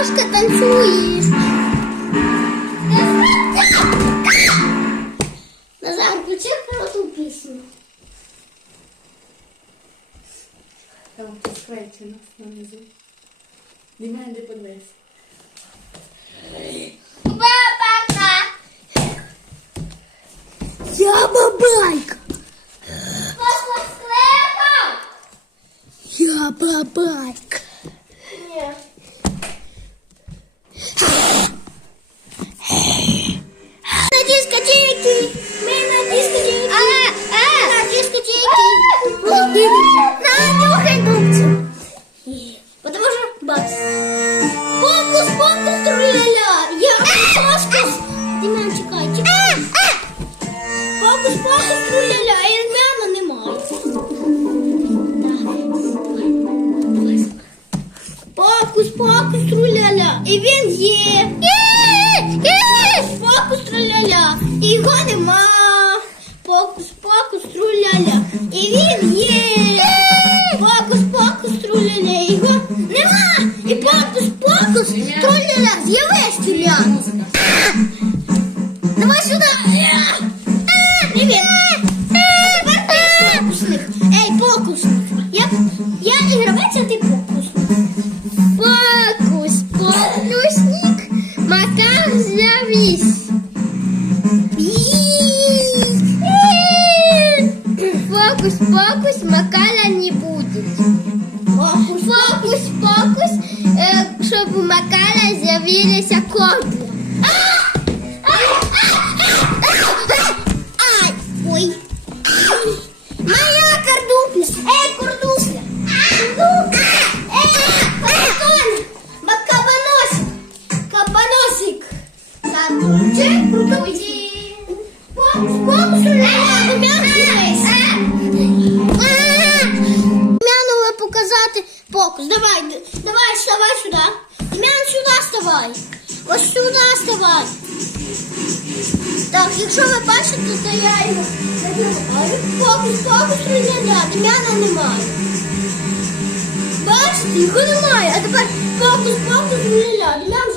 Антошка, танцюєш. Назар, включи короту пісню. Там скречі нас нанизу. Дімай, де подивись. Бабака. Я бабайка. Папа склепав. Я бабайка. дискотеке. На, нюхай дубцу. Потому что бакс. Фокус, фокус, труля-ля. Я фокус. Дім'ян, чекай, чекай. Фокус, фокус, труля-ля. І Румяна немає. Фокус, фокус, труля-ля. І він є. І він є. Фокус, фокус, труля-ля. І його нема. І фокус, фокус, труля-ля. З'явись, труля. Давай сюди. А, Не він. Тепер ти фокусник. Ей, фокусник. Я, я ігровець, а ти фокусник. Фокус, фокусник. Макар з'явись. Фокус, Фокус, Макара не будет. Фокус, фокус, фокус, э, у Макара з'явилися кобри. Ой. Моя картопля. Эй, картопля. Картопля. Эй, кабан. Ба- Кабаносик. Кабаносик. Картопчик, картопчик. давай, вставай сюди. Дем'ян, сюди вставай. Ось сюди вставай. Так, якщо ви бачите, то я його забираю. Фокус, фокус, розглядає. Дем'яна немає. Бачите, його немає. А тепер фокус, фокус, розглядає. Дем'ян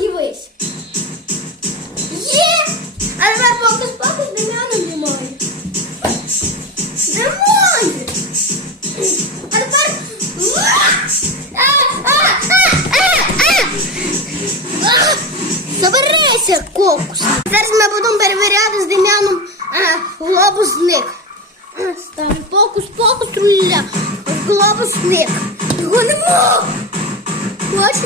Заберися, кокус. Зараз ми будемо перевіряти з Дем'яном а, глобус зник. А, Ставлю фокус, фокус, руля. Глобус зник. Його нема. Бачите?